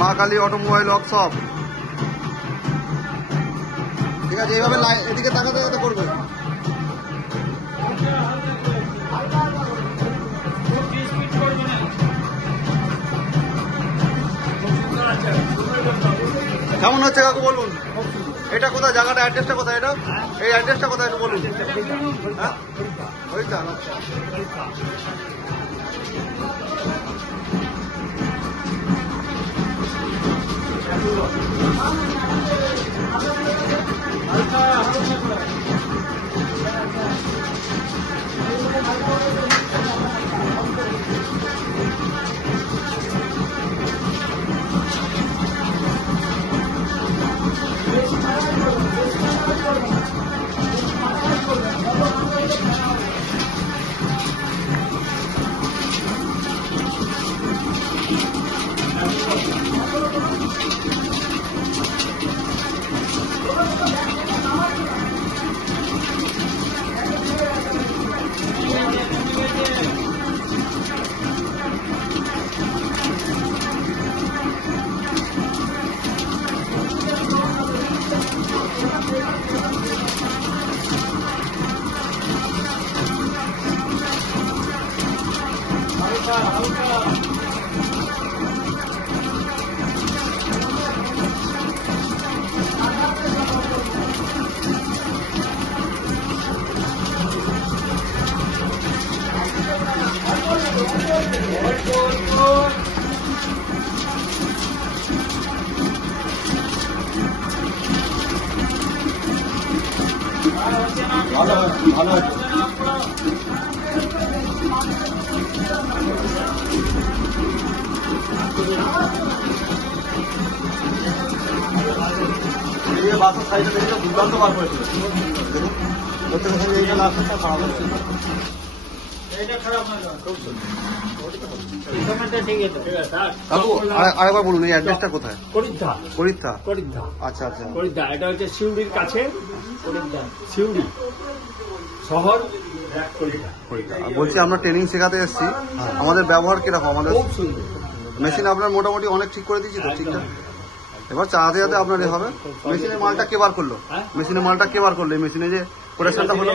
মা Kali automobile workshop. ঠিক আছে, এইভাবে এদিকে তাকাতে তাকাতে করবে। কেমন হচ্ছে কাকু বলুন? এটা কোথায়, জায়গাটা অ্যাড্রেসটা কোথায়? এটা এই অ্যাড্রেসটা কোথায় একটু বলুন। হ্যাঁ ওইটা ভালো ভালো আছে। বাসের সাইডে দেখলে দুর্দান্ত বার করেছিল। আরেকবার বলুন এই অ্যাড্রেসটা কোথায়? করিদ্ধা। করিদ্ধা। করিদ্ধা। আচ্ছা আচ্ছা, করিদ্ধা। এটা হচ্ছে সিউড়ির কাছে করিদ্ধা, সিউড়ি শহর। বলছি আমরা ট্রেনিং শেখাতে এসেছি, আমাদের ব্যবহার কিরকম? আমাদের খুব সুন্দর। মেশিন আপনার মোটামুটি অনেক ঠিক করে দিচ্ছি তো? ঠিকঠাক। এবার চালাতে যাতে আপনার এ হবে। মেশিনের মালটা কে বার করলো? মেশিনের মালটা কে বার করলো? এই মেশিনে যে প্রোডাকশনটা হলো,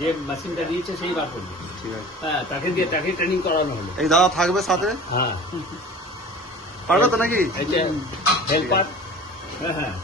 যে মেশিনটা দিয়েছে সেই বার করলো। ঠিক আছে, হ্যাঁ, তাকে ট্রেনিং করানো হলো। এই দাদা থাকবে সাথে? হ্যাঁ, পারবে তো নাকি? এই যে হেল্পার। হ্যাঁ হ্যাঁ।